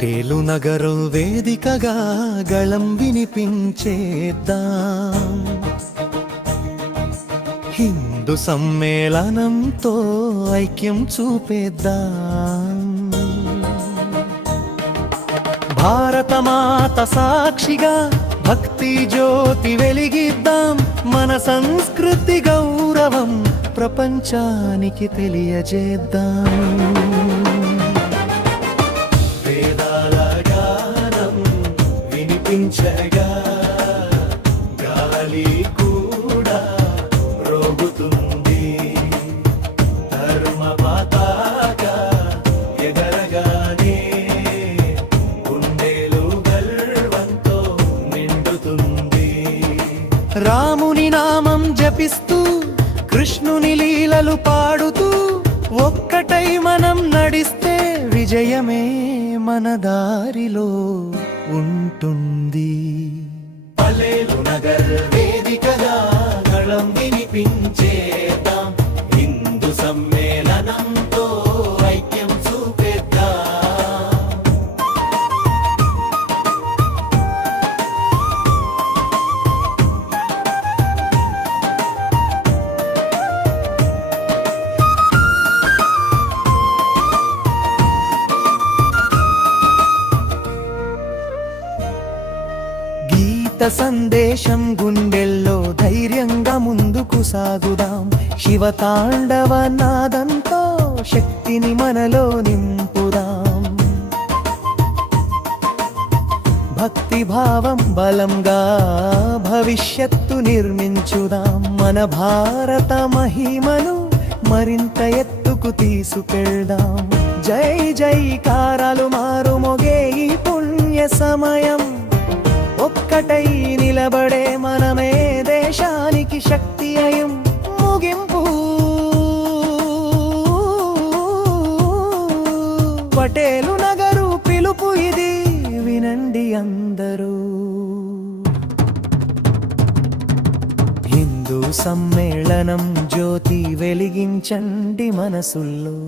పటేలు నగరం వేదికగా గళం వినిపించేద్దాం. హిందూ సమ్మేళనంతో ఐక్యం చూపేద్దాం. భారతమాత సాక్షిగా భక్తి జ్యోతి వెలిగిద్దాం. మన సంస్కృతి గౌరవం ప్రపంచానికి తెలియజేద్దాం. వేదాల గానం వినిపించగా గాలి కూడా రోగుతుంది. ధర్మ పతాక ఎగరగానే గుండెలు గర్వంతో నిండుతుంది. రాముని నామం జపిస్తూ కృష్ణుని లీలలు పాడుతూ ఒక్కటై మనం నడిస్తే విజయమే మన దారిలో ఉంటుంది. పటేలు నగర్ వేదికగా గళం వినిపించేద్దాం. హిందూ సమ్మేళనంతో ఐక్యం చూపేద్దాం. సందేశం గుండెల్లో ధైర్యంగా ముందుకు సాగుదాం. శివతాండవ నాదంతో శక్తిని మనలో నింపుదాం. భక్తి భావం బలంగా భవిష్యత్తు నిర్మించుదాం. మన భారత మహిమను మరింత ఎత్తుకు తీసుకెళ్దాం. జై జైకారాలు మారుమోగే ఈ పుణ్య సమయం. ఒక్కటై నిలబడే మనమే దేశానికి శక్తి అయం. ముగింపు పటేలు నగరు పిలుపు ఇది వినండి అందరూ. హిందూ సమ్మేళనం జ్యోతి వెలిగించండి మనసుల్లో.